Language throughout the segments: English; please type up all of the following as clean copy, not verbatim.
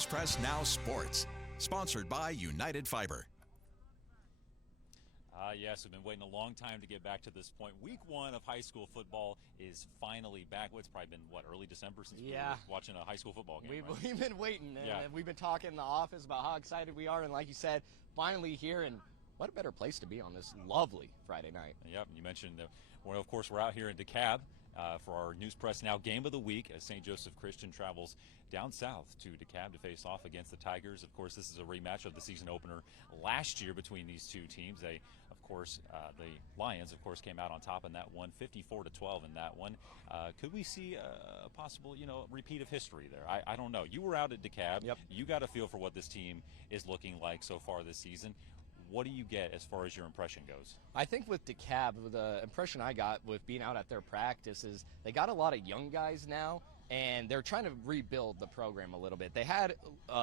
News Press Now Sports, sponsored by United Fiber. Yes, we've been waiting a long time to get back to this point. Week 1 of high school football is finally back. Well, it's probably been, early December since we were watching a high school football game, right? We've been waiting, and we've been talking in the office about how excited we are, and like you said, finally here, and what a better place to be on this lovely Friday night. Yep, you mentioned, of course, we're out here in Dekalb for our News Press Now Game of the Week as St. Joseph Christian travels down south to DeKalb to face off against the Tigers. Of course, this is a rematch of the season opener last year between these two teams. The Lions, of course, came out on top in that one, 54-12 in that one. Could we see a possible, repeat of history there? I don't know. You were out at DeKalb. Yep. You got a feel for what this team is looking like so far this season. What do you get as far as your impression goes? I think with DeKalb, the impression I got with being out at their practice is they got a lot of young guys now, and they're trying to rebuild the program a little bit. They had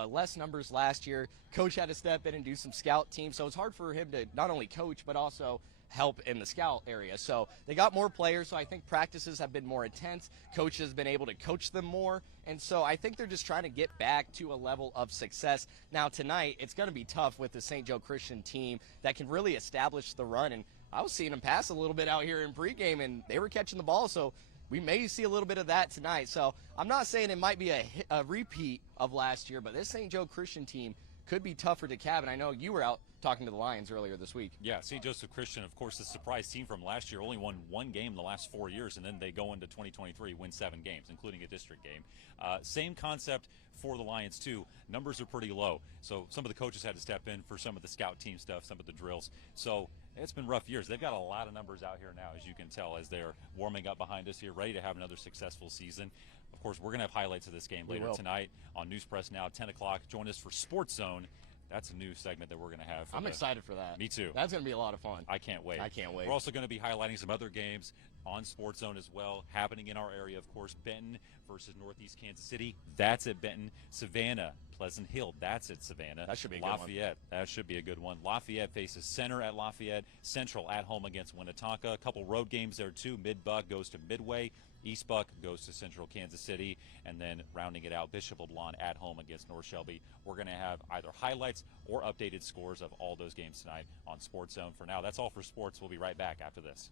less numbers last year. Coach had to step in and do some scout teams, so it's hard for him to not only coach but also help in the scout area. So they got more players, so I think practices have been more intense. Coach has been able to coach them more, and so I think they're just trying to get back to a level of success. Now tonight, it's going to be tough with the St. Joe Christian team that can really establish the run, and I was seeing them pass a little bit out here in pregame, and they were catching the ball, so we may see a little bit of that tonight. So I'm not saying it might be a repeat of last year, but this St. Joe Christian team could be tougher to DeKalb, and I know you were out talking to the Lions earlier this week. Yeah, St. Joseph Christian, of course, the surprise team from last year, only won one game in the last 4 years, and then they go into 2023, win 7 games, including a district game. Same concept for the Lions, too. Numbers are pretty low, so some of the coaches had to step in for some of the scout team stuff, some of the drills. So it's been rough years. They've got a lot of numbers out here now, as you can tell, as they're warming up behind us here, ready to have another successful season. Of course, we're going to have highlights of this game later tonight on News Press Now, 10 o'clock. Join us for Sports Zone. That's a new segment that we're going to have. I'm excited for that. Me too. That's going to be a lot of fun. I can't wait. I can't wait. We're also going to be highlighting some other games on Sports Zone as well, happening in our area, of course. Benton versus Northeast Kansas City. That's at Benton. Savannah, Pleasant Hill. That's at Savannah. That should be a good one. Lafayette. That should be a good one. Lafayette faces Center at Lafayette. Central at home against Winnetonka. A couple road games there, too. Mid-Buck goes to Midway. East Buck goes to Central Kansas City, and then rounding it out, Bishop LeBlanc at home against North Shelby. We're going to have either highlights or updated scores of all those games tonight on Sports Zone. For now, that's all for sports. We'll be right back after this.